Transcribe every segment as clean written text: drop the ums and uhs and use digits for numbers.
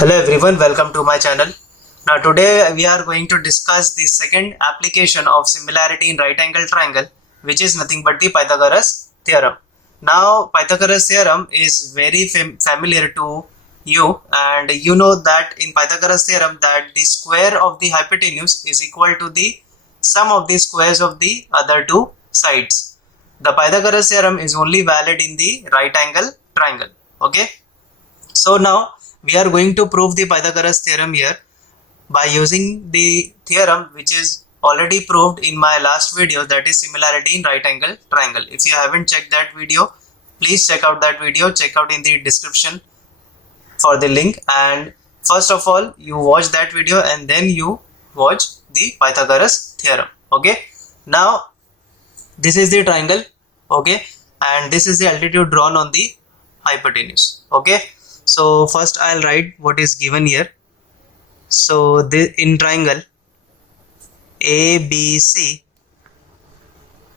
Hello everyone, welcome to my channel. Now today we are going to discuss the second application of similarity in right angle triangle, which is nothing but the Pythagoras theorem. Now Pythagoras theorem is very familiar to you, and you know that in Pythagoras theorem that the square of the hypotenuse is equal to the sum of the squares of the other two sides. The Pythagoras theorem is only valid in the right angle triangle. Okay. So now we are going to prove the Pythagoras theorem here by using the theorem which is already proved in my last video, that is similarity in right angle triangle. If you haven't checked that video, please check out that video, check out in the description for the link, and first of all you watch that video and then you watch the Pythagoras theorem. Okay, now this is the triangle, okay, and this is the altitude drawn on the hypotenuse. Okay, so first I'll write what is given here. So in triangle ABC,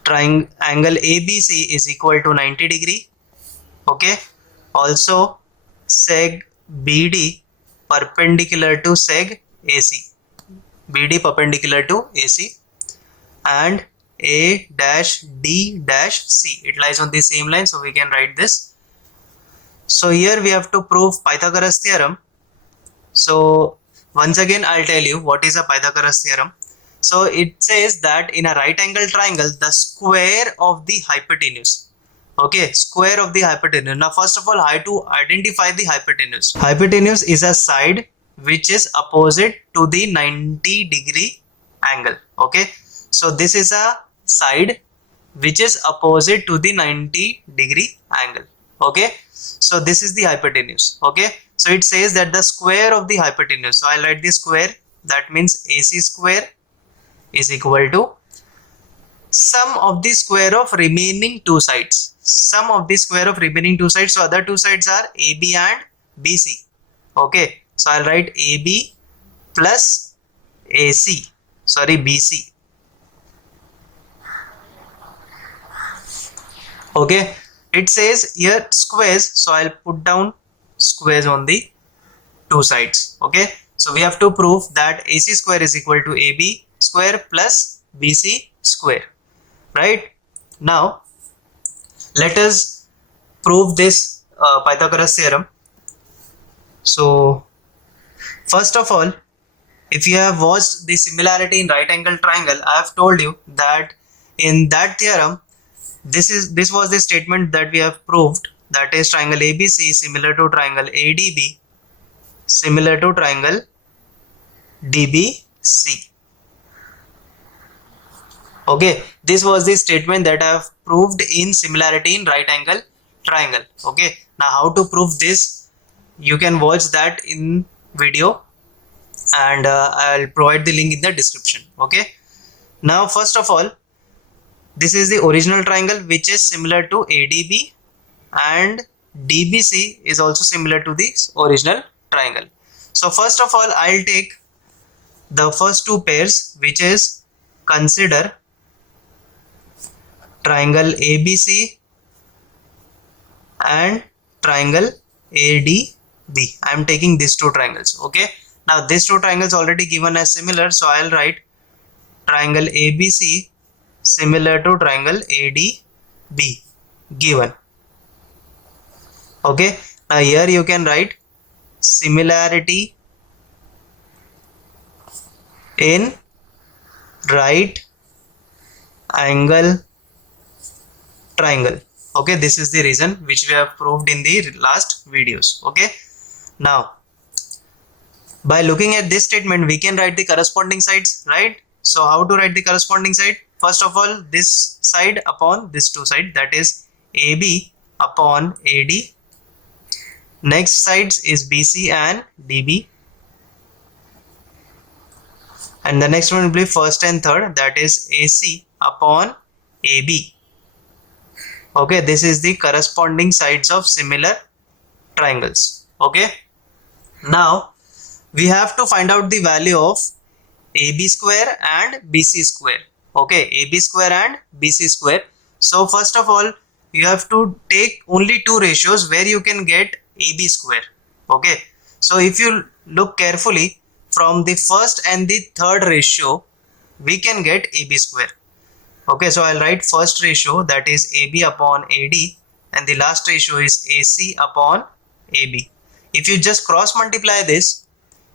angle ABC is equal to 90 degree. Okay, also seg BD perpendicular to seg AC, BD perpendicular to AC, and A dash D dash C, it lies on the same line, so we can write this. So here we have to prove Pythagoras theorem. So once again I'll tell you what is a Pythagoras theorem. So it says that in a right angle triangle, the square of the hypotenuse, okay, square of the hypotenuse. Now first of all, I have to identify the hypotenuse. Hypotenuse is a side which is opposite to the 90 degree angle. Okay, so this is a side which is opposite to the 90 degree angle. Okay, so this is the hypotenuse. Okay, so it says that the square of the hypotenuse, so I'll write the square, that means AC square is equal to sum of the square of remaining two sides, sum of the square of remaining two sides. So other two sides are AB and BC. Okay, so I'll write AB plus AC, sorry, BC. Okay, it says here squares, so I'll put down squares on the two sides. Okay, so we have to prove that AC square is equal to AB square plus BC square. Right, now let us prove this Pythagoras theorem. So first of all, if you have watched the similarity in right angle triangle, I have told you that in that theorem, this was the statement that we have proved, that is triangle ABC similar to triangle ADB similar to triangle DBC. Okay, this was the statement that I have proved in similarity in right angle triangle. Okay, now how to prove this, you can watch that in video, and I'll provide the link in the description. Okay, now first of all, this is the original triangle which is similar to ADB, and DBC is also similar to the original triangle. So first of all, I'll take the first two pairs, which is consider triangle ABC and triangle ADB. I am taking these two triangles. Okay, now these two triangles already given as similar, so I'll write triangle ABC similar to triangle ADB given. Okay, now here you can write similarity in right angle triangle. Okay, this is the reason which we have proved in the last videos. Okay, now by looking at this statement, we can write the corresponding sides, right? So how to write the corresponding side? First of all, this side upon this two side, that is AB upon AD. Next sides is BC and DB, and the next one will be first and third, that is AC upon AB. Okay, this is the corresponding sides of similar triangles. Okay, now we have to find out the value of AB square and BC square. Okay, AB square and BC square. So first of all, you have to take only two ratios where you can get AB square. Okay, So if you look carefully, from the first and the third ratio, we can get AB square. Okay, so I'll write first ratio, that is AB upon AD, and the last ratio is AC upon AB. If you just cross multiply this,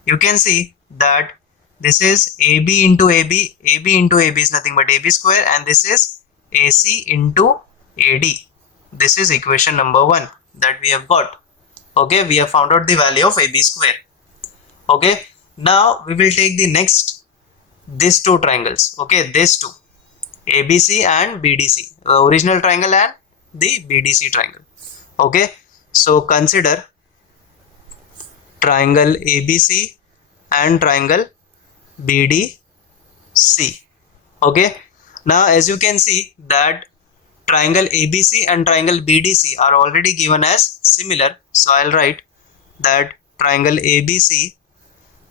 you can see that this is AB into AB, AB into AB is nothing but AB square, and this is AC into AD. This is equation number 1 that we have got. Okay, we have found out the value of AB square. Okay, now we will take the next, these two triangles. Okay, these two, ABC and BDC, original triangle and the BDC triangle. Okay, so consider triangle ABC and triangle BDC. Okay, now as you can see that triangle ABC and triangle BDC are already given as similar, so I'll write that triangle ABC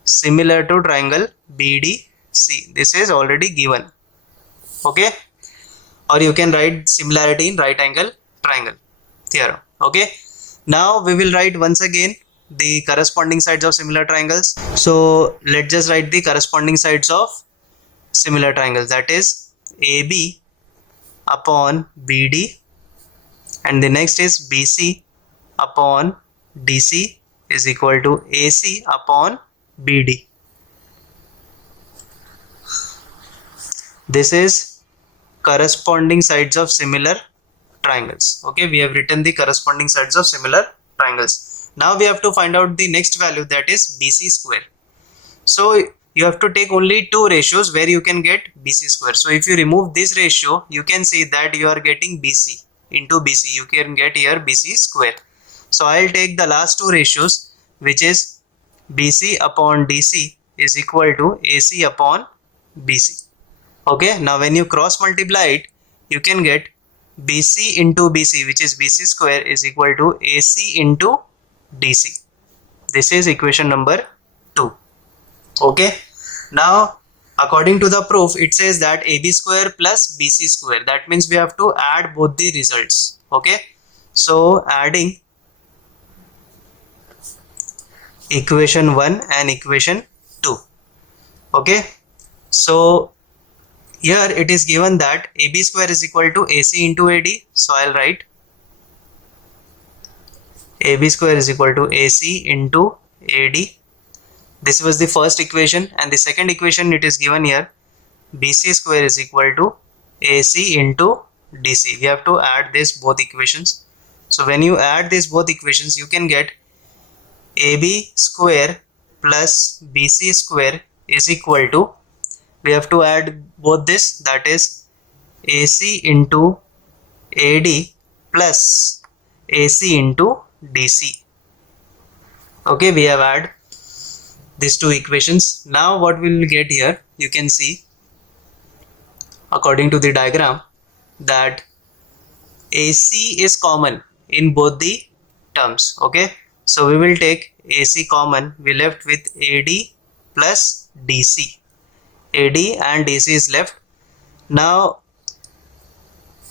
similar to triangle BDC. This is already given. Okay, or you can write similarity in right angle triangle theorem. Okay, now we will write once again the corresponding sides of similar triangles. So let's just write the corresponding sides of similar triangles, that is AB upon BD, and the next is BC upon DC is equal to AC upon BD. This is corresponding sides of similar triangles. Okay, we have written the corresponding sides of similar triangles. Now we have to find out the next value, that is BC square. So you have to take only two ratios where you can get BC square. So if you remove this ratio, you can see that you are getting BC into BC. You can get here BC square. So I'll take the last two ratios, which is BC upon DC is equal to AC upon BC. Okay, now when you cross multiply it, you can get BC into BC, which is BC square, is equal to AC into DC. This is equation number 2. Okay, now according to the proof, it says that AB square plus BC square. That means we have to add both the results. Okay, so adding equation 1 and equation 2. Okay, so here it is given that AB square is equal to AC into AD. So I'll write AB square is equal to AC into AD. This was the first equation, and the second equation it is given here, BC square is equal to AC into DC. We have to add this both equations. So when you add these both equations, you can get AB square plus BC square is equal to, we have to add both this, that is AC into AD plus AC into DC. Okay, we have added these two equations. Now what we will get here, you can see according to the diagram that AC is common in both the terms. Okay, so we will take AC common, we left with AD plus DC. AD and DC is left. Now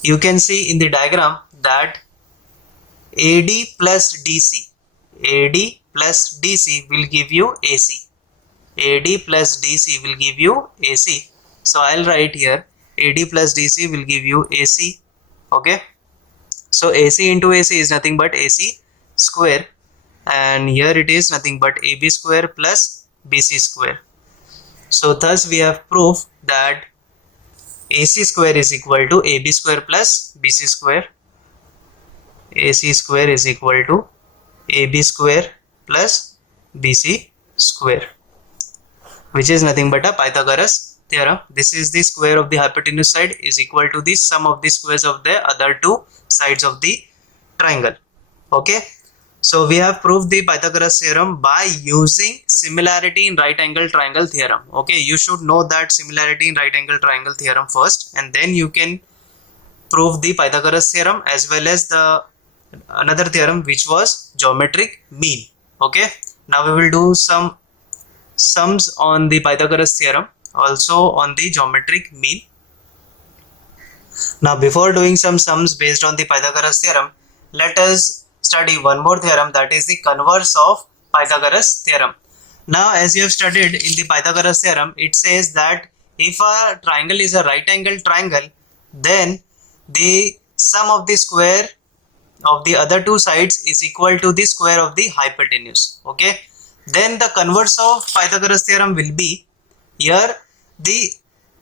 you can see in the diagram that AD plus DC, AD plus DC will give you AC. AD plus DC will give you AC. So I'll write here AD plus DC will give you AC. Okay, so AC into AC is nothing but AC square, and here it is nothing but AB square plus BC square. So thus we have proof that AC square is equal to AB square plus BC square. AC square is equal to AB square plus BC square, which is nothing but a Pythagoras theorem. This is the square of the hypotenuse side is equal to the sum of the squares of the other two sides of the triangle. Okay, so we have proved the Pythagoras theorem by using similarity in right angle triangle theorem. Okay, you should know that similarity in right angle triangle theorem first, and then you can prove the Pythagoras theorem as well as the another theorem, which was geometric mean. Okay, now we will do some sums on the Pythagoras theorem, also on the geometric mean. Now before doing some sums based on the Pythagoras theorem, let us study one more theorem, that is the converse of Pythagoras theorem. Now, as you have studied in the Pythagoras theorem, it says that if a triangle is a right angle triangle, then the sum of the square of the other two sides is equal to the square of the hypotenuse. Okay, then the converse of Pythagoras theorem will be, here the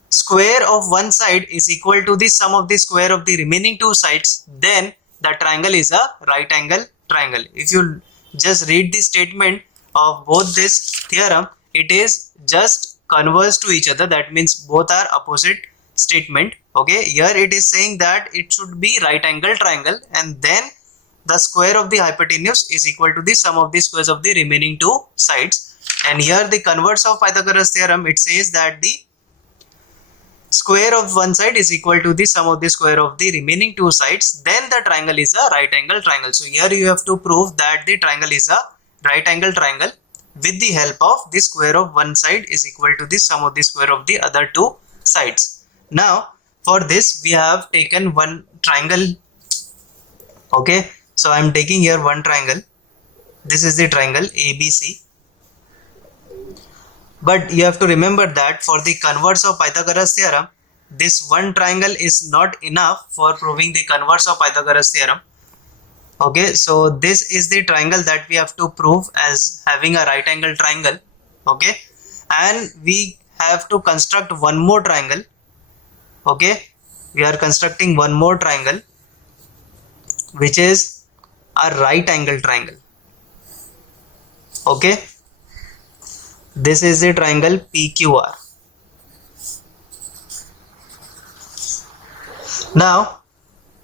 square of one side is equal to the sum of the square of the remaining two sides, then the triangle is a right angle triangle. If you just read the statement of both this theorem, it is just converse to each other, that means both are opposite statement. Okay, here it is saying that it should be right angle triangle, and then the square of the hypotenuse is equal to the sum of the squares of the remaining two sides. And here the converse of Pythagoras theorem, it says that the square of one side is equal to the sum of the square of the remaining two sides, then the triangle is a right angle triangle. So here you have to prove that the triangle is a right angle triangle with the help of the square of one side is equal to the sum of the square of the other two sides. Now for this we have taken one triangle. Okay, so I am taking here one triangle. This is the triangle ABC. But you have to remember that for the converse of Pythagoras theorem, this one triangle is not enough for proving the converse of Pythagoras theorem. Okay, so this is the triangle that we have to prove as having a right angle triangle. Okay, and we have to construct one more triangle. Okay, we are constructing one more triangle which is a right angle triangle. Okay, this is the triangle PQR. Now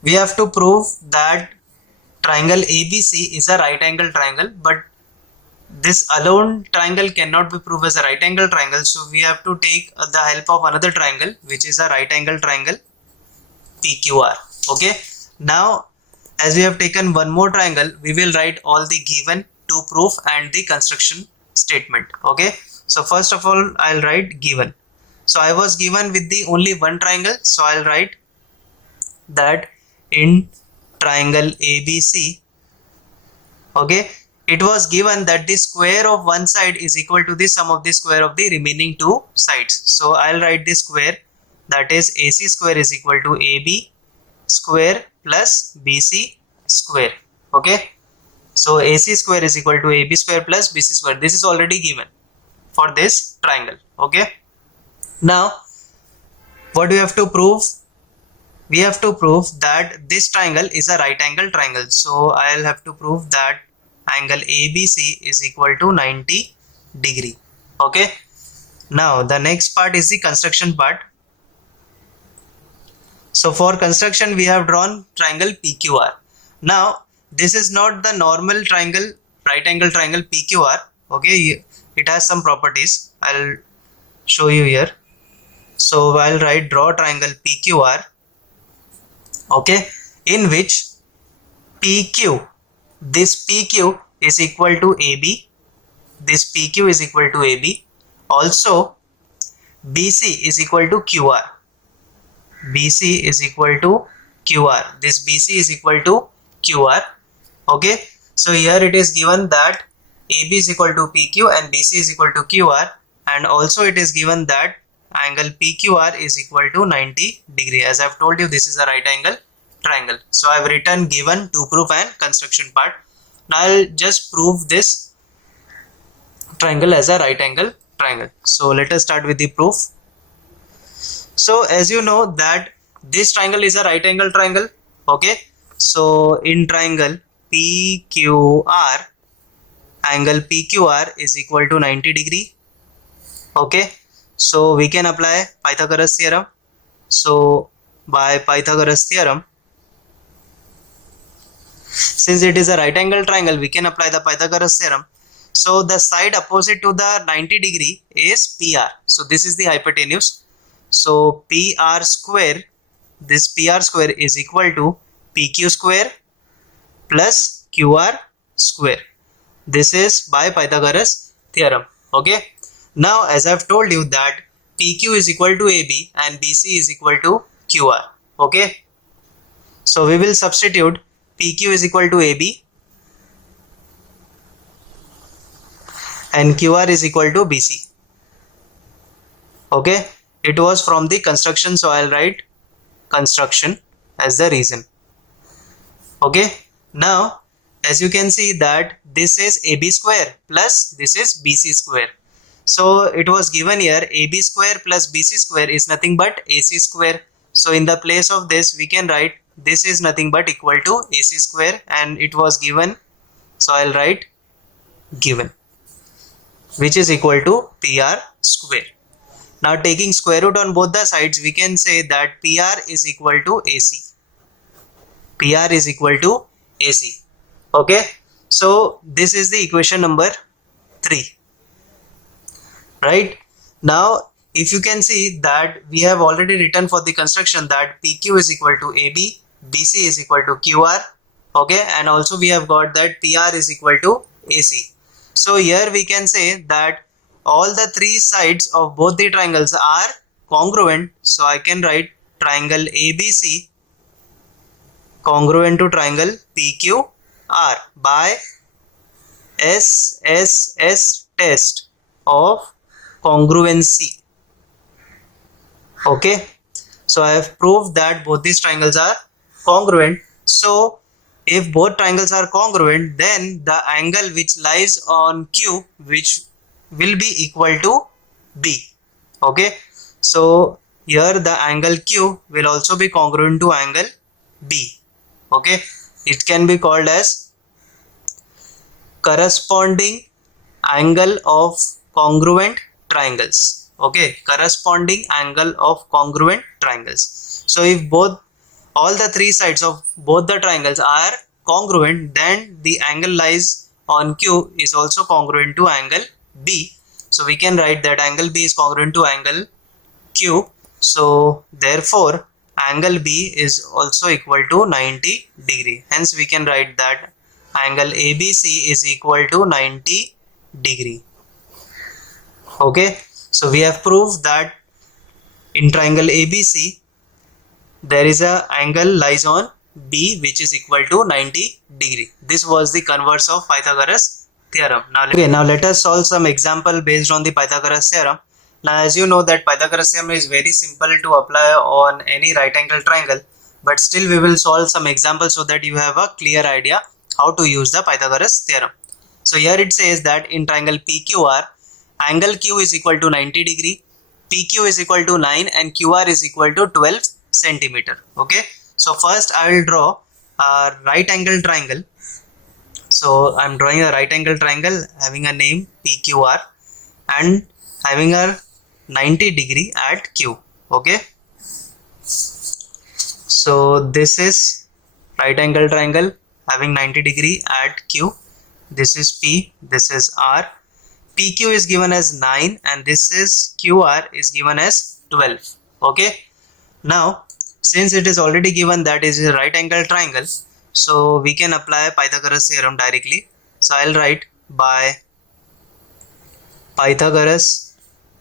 we have to prove that triangle ABC is a right angle triangle, but this alone triangle cannot be proved as a right angle triangle, so we have to take the help of another triangle which is a right angle triangle PQR. Okay, now as we have taken one more triangle, we will write all the given to proof and the construction statement. Okay, so first of all I'll write given. So I was given with the only one triangle, so I'll write that in triangle ABC, okay, it was given that the square of one side is equal to the sum of the square of the remaining two sides. So I'll write the square, that is AC square is equal to AB square plus BC square. Okay, so AC square is equal to AB square plus BC square. This is already given for this triangle. Okay, now what do you have to prove? We have to prove that this triangle is a right angle triangle. So I'll have to prove that angle ABC is equal to 90 degree. Okay, now the next part is the construction part. So for construction we have drawn triangle PQR. Now this is not the normal triangle, right angle triangle PQR. Okay, it has some properties. I'll show you here. So I'll write draw triangle PQR. Okay, in which PQ, this PQ is equal to AB, this PQ is equal to AB, also BC is equal to QR, BC is equal to QR, this BC is equal to QR. Okay, so here it is given that AB is equal to PQ and BC is equal to QR, and also it is given that angle PQR is equal to 90 degree. As I have told you, this is a right angle triangle. So I have written given to proof and construction part. Now I'll just prove this triangle as a right angle triangle. So let us start with the proof. So as you know that this triangle is a right angle triangle. Okay, so in triangle PQR, angle PQR is equal to 90 degree. Okay, so we can apply Pythagoras theorem. So by Pythagoras theorem, since it is a right angle triangle, we can apply the Pythagoras theorem. So the side opposite to the 90 degree is PR. So this is the hypotenuse. So PR square, this PR square is equal to PQ square plus QR square. This is by Pythagoras theorem. Okay, now as I have told you that PQ is equal to AB and BC is equal to QR. Okay, so we will substitute PQ is equal to AB and QR is equal to BC. Okay, it was from the construction, so I'll write construction as the reason. Okay, now as you can see that this is AB square plus this is BC square. So it was given here AB square plus BC square is nothing but AC square. So in the place of this we can write this is nothing but equal to AC square, and it was given, so I'll write given, which is equal to PR square. Now taking square root on both the sides, we can say that PR is equal to AC. PR is equal to AC. Okay, so this is the equation number 3. Right, now if you can see that we have already written for the construction that PQ is equal to AB, BC is equal to QR. Okay, and also we have got that PR is equal to AC. So here we can say that all the 3 sides of both the triangles are congruent. So I can write triangle ABC congruent to triangle PQR by SSS test of congruency. Okay, so I have proved that both these triangles are congruent. So if both triangles are congruent, then the angle which lies on Q which will be equal to B. Okay, so here the angle Q will also be congruent to angle B. Okay, it can be called as corresponding angle of congruent triangles. Okay, corresponding angle of congruent triangles. So if all the 3 sides of both the triangles are congruent, then the angle lies on Q is also congruent to angle B. So we can write that angle B is congruent to angle Q. So therefore angle B is also equal to 90 degree. Hence we can write that angle ABC is equal to 90 degree. Okay, so we have proved that in triangle ABC there is a angle lies on B which is equal to 90 degree. This was the converse of Pythagoras theorem. Now let us solve some example based on the Pythagoras theorem. Now as you know that Pythagoras theorem is very simple to apply on any right angle triangle, but still we will solve some examples so that you have a clear idea how to use the Pythagoras theorem. So here it says that in triangle PQR, angle Q is equal to 90 degree, PQ is equal to 9 and QR is equal to 12 centimeter. Okay, so first I will draw a right angle triangle. So I am drawing a right angle triangle having a name PQR and having a 90 degree at Q. Okay, so this is right angle triangle having 90 degree at Q. This is P, this is R. PQ is given as 9 and this is QR is given as 12. Okay, now since it is already given that is a right angle triangle, so we can apply Pythagoras theorem directly. So I'll write by Pythagoras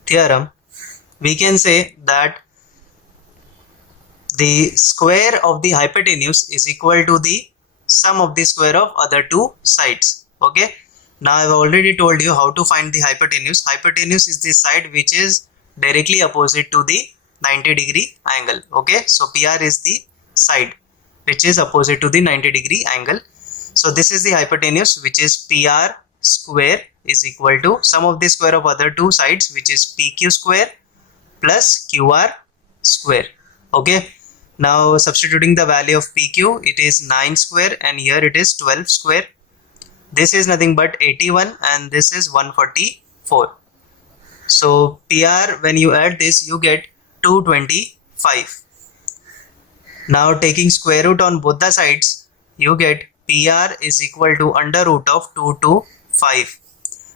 theorem we can say that the square of the hypotenuse is equal to the sum of the square of other 2 sides. Okay, now I've already told you how to find the hypotenuse. Hypotenuse is the side which is directly opposite to the 90 degree angle. Okay, so PR is the side which is opposite to the 90 degree angle. So this is the hypotenuse, which is PR square is equal to sum of the square of other 2 sides, which is PQ square plus QR square. Okay, now substituting the value of PQ, it is 9 square and here it is 12 square. This is nothing but 81 and this is 144. So PR, when you add this, you get 225. Now taking square root on both the sides, you get PR is equal to under root of 225.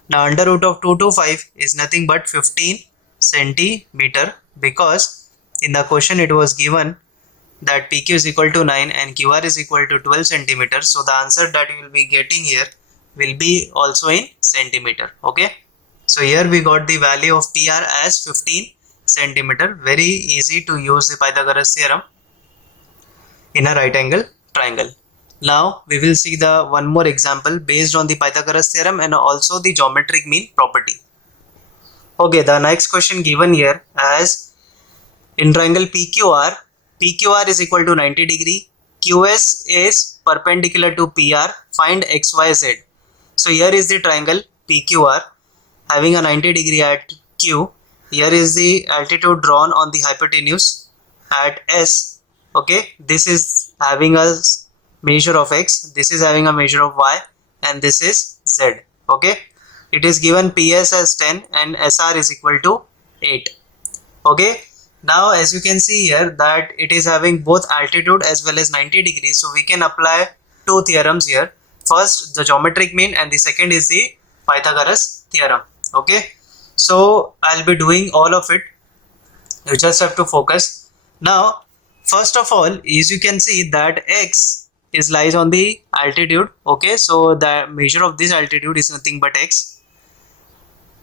Now under root of 225 is nothing but 15 centimeter, because in the question it was given that PQ is equal to 9 and QR is equal to 12 centimeters. So the answer that you will be getting here will be also in centimeter. Okay, so here we got the value of PR as 15 centimeter. Very easy to use the Pythagoras theorem in a right angle triangle. Now we will see the one more example based on the Pythagoras theorem and also the geometric mean property. Okay, the next question given here as in triangle PQR, PQR is equal to 90 degree, QS is perpendicular to PR, find XYZ. So here is the triangle PQR having a 90 degree at Q. Here is the altitude drawn on the hypotenuse at S. Okay, this is having a measure of X, this is having a measure of Y, and this is Z. Okay, it is given PS as 10 and SR is equal to 8. Okay, now as you can see here that it is having both altitude as well as 90 degrees, so we can apply two theorems here. First the geometric mean and the second is the Pythagoras theorem. Okay, so I'll be doing all of it, you just have to focus. Now first of all is you can see that X is lies on the altitude. Okay, so the measure of this altitude is nothing but X,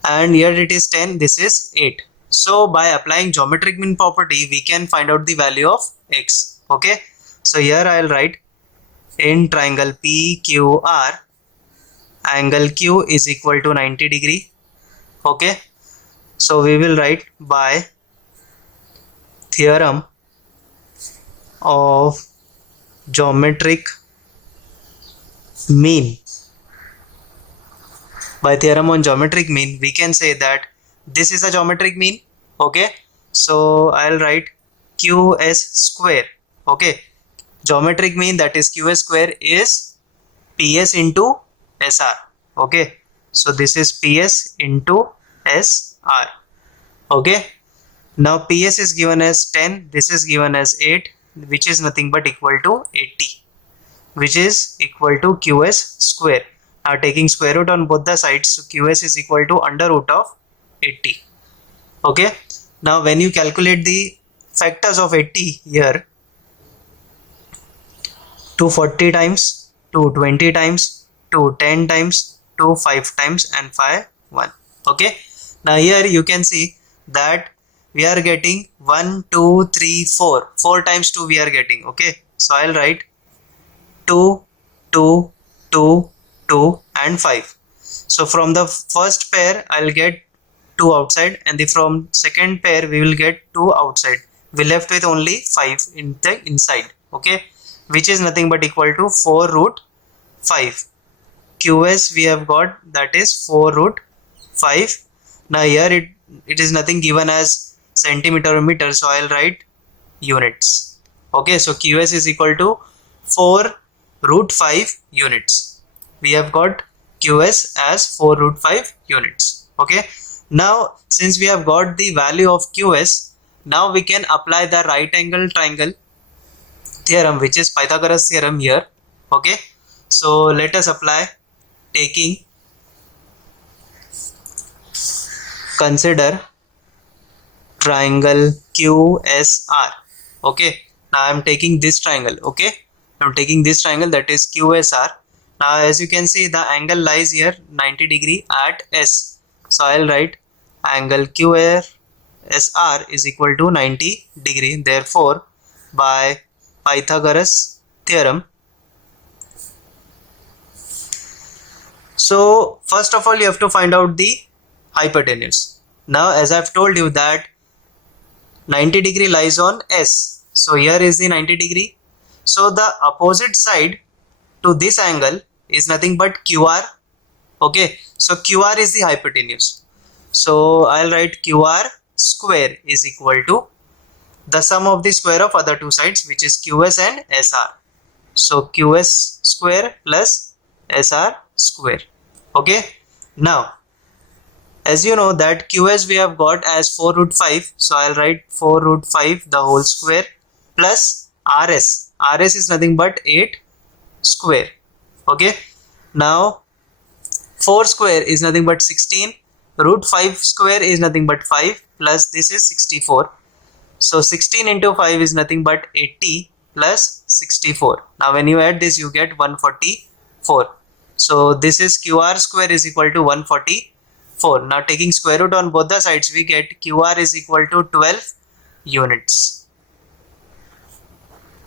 and here it is 10, this is 8. So by applying geometric mean property we can find out the value of X. Okay, so here I'll write in triangle PQR, angle Q is equal to 90 degree. Okay, so we will write by theorem of geometric mean. By theorem on geometric mean we can say that this is a geometric mean. Okay, so I'll write QS square. Okay, geometric mean, that is QS square, is PS into SR. Okay, so this is PS into SR. Okay, now PS is given as 10, this is given as 8, which is nothing but equal to 80, which is equal to QS square. Now taking square root on both the sides, so QS is equal to under root of 80. Okay, now when you calculate the factors of 80 here, 240 times, 220 times, 210 times, 25 times, and 5 1. Okay, now here you can see that we are getting 1 2 3 4 4 times 2 we are getting. Okay, so I'll write 2 2 2 2 and 5. So from the first pair I'll get 2 outside, and from second pair we will get 2 outside. We left with only 5 in the inside. Okay, which is nothing but equal to 4 root 5. QS we have got, that is 4 root 5. Now here it is nothing given as centimeter or meter, so I'll write units. Okay, so QS is equal to 4 root 5 units. We have got QS as 4 root 5 units. Okay, now since we have got the value of QS, now we can apply the right angle triangle theorem, which is Pythagoras theorem here. Okay, so let us apply, taking, consider triangle QSR. Okay, now I am taking this triangle. Okay, I am taking this triangle, that is QSR. Now as you can see the angle lies here 90 degree at S, so I'll write angle QSR is equal to 90 degree. Therefore by Pythagoras theorem, so first of all you have to find out the hypotenuse. Now as I've told you that 90 degree lies on S, so here is the 90 degree, so the opposite side to this angle is nothing but QR. Okay, so QR is the hypotenuse, so I'll write QR square is equal to the sum of the square of other two sides, which is QS and SR. So QS square plus SR square. Okay, now as you know that QS we have got as 4 root 5, so I'll write 4 root 5 the whole square plus RS. RS is nothing but 8 square. Okay, now 4 square is nothing but 16, root 5 square is nothing but 5, plus this is 64. So 16 into 5 is nothing but 80 plus 64. Now when you add this you get 144. So this is QR square is equal to 144. Now taking square root on both the sides we get QR is equal to 12 units.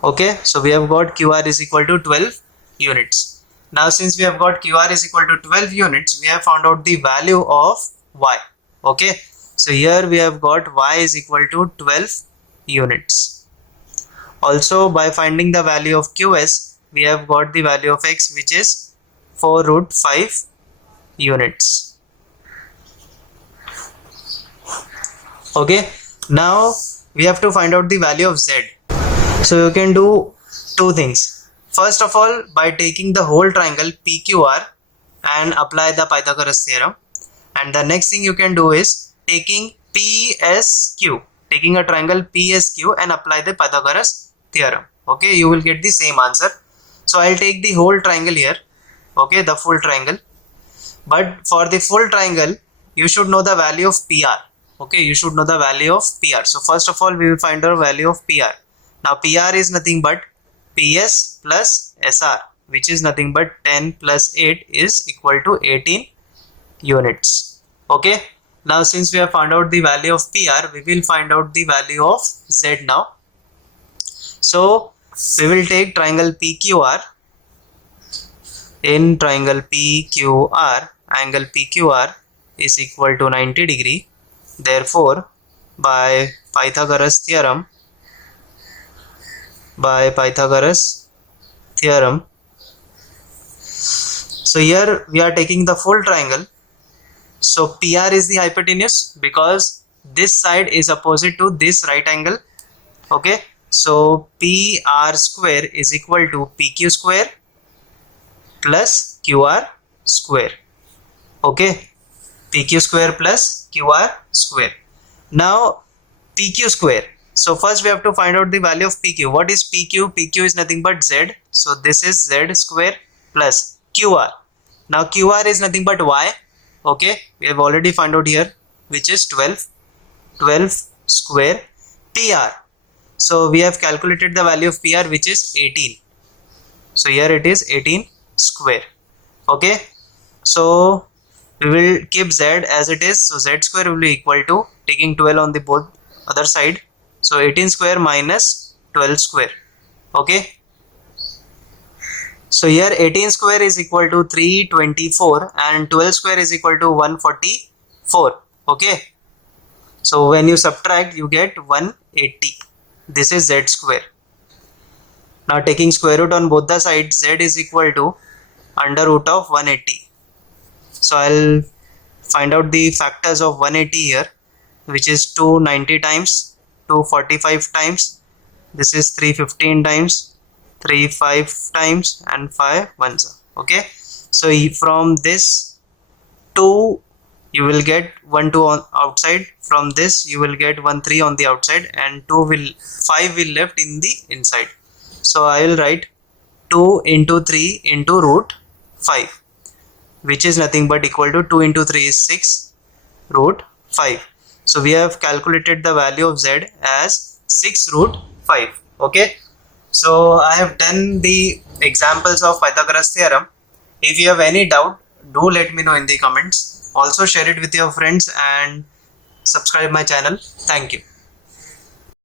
Okay, so we have got QR is equal to 12 units. Now since we have got QR is equal to 12 units, we have found out the value of Y. Okay, so here we have got Y is equal to 12 units. Also by finding the value of QS, we have got the value of X, which is 4 root 5 units. Okay, now we have to find out the value of Z. So you can do two things. First of all, by taking the whole triangle PQR and apply the Pythagoras theorem, and the next thing you can do is taking PSQ, taking a triangle PSQ and apply the Pythagoras theorem. Okay, you will get the same answer. So I'll take the whole triangle here, okay, the full triangle. But for the full triangle, you should know the value of PR. Okay, you should know the value of PR. So first of all, we will find our value of PR. Now PR is nothing but PS plus SR, which is nothing but 10 plus 8 is equal to 18 units. Okay, now since we have found out the value of PR, we will find out the value of Z now. So we will take triangle PQR. In triangle PQR, angle PQR is equal to 90 degree. Therefore, by Pythagoras theorem, so here we are taking the full triangle. So PR is the hypotenuse because this side is opposite to this right angle. Okay, so PR square is equal to PQ square plus QR square. Okay, PQ square plus QR square. Now PQ square. So first we have to find out the value of PQ. What is PQ? PQ is nothing but Z. So this is Z square plus QR. Now QR is nothing but Y. Okay, we have already found out here, which is 12 square PR. So we have calculated the value of PR, which is 18. So here it is 18 square. Okay, so we will keep Z as it is. So Z square will be equal to, taking 12 on the both other side, so 18 square minus 12 square. Okay, so here 18 square is equal to 324 and 12 square is equal to 144. Okay, so when you subtract, you get 180. This is Z square. Now taking square root on both the sides, Z is equal to under root of 180. So I'll find out the factors of 180 here, which is 290 times, 245 times, this is 315 times, 35 times, and 5 ones. Okay, so from this 2 you will get 1 2 on outside, from this you will get 1 3 on the outside, and 5 will left in the inside. So I will write 2 into 3 into root 5, which is nothing but equal to 2 into 3 is 6 root 5. So we have calculated the value of Z as 6 root 5. Okay, so I have done the examples of Pythagoras theorem. If you have any doubt, do let me know in the comments. Also share it with your friends and subscribe my channel. Thank you.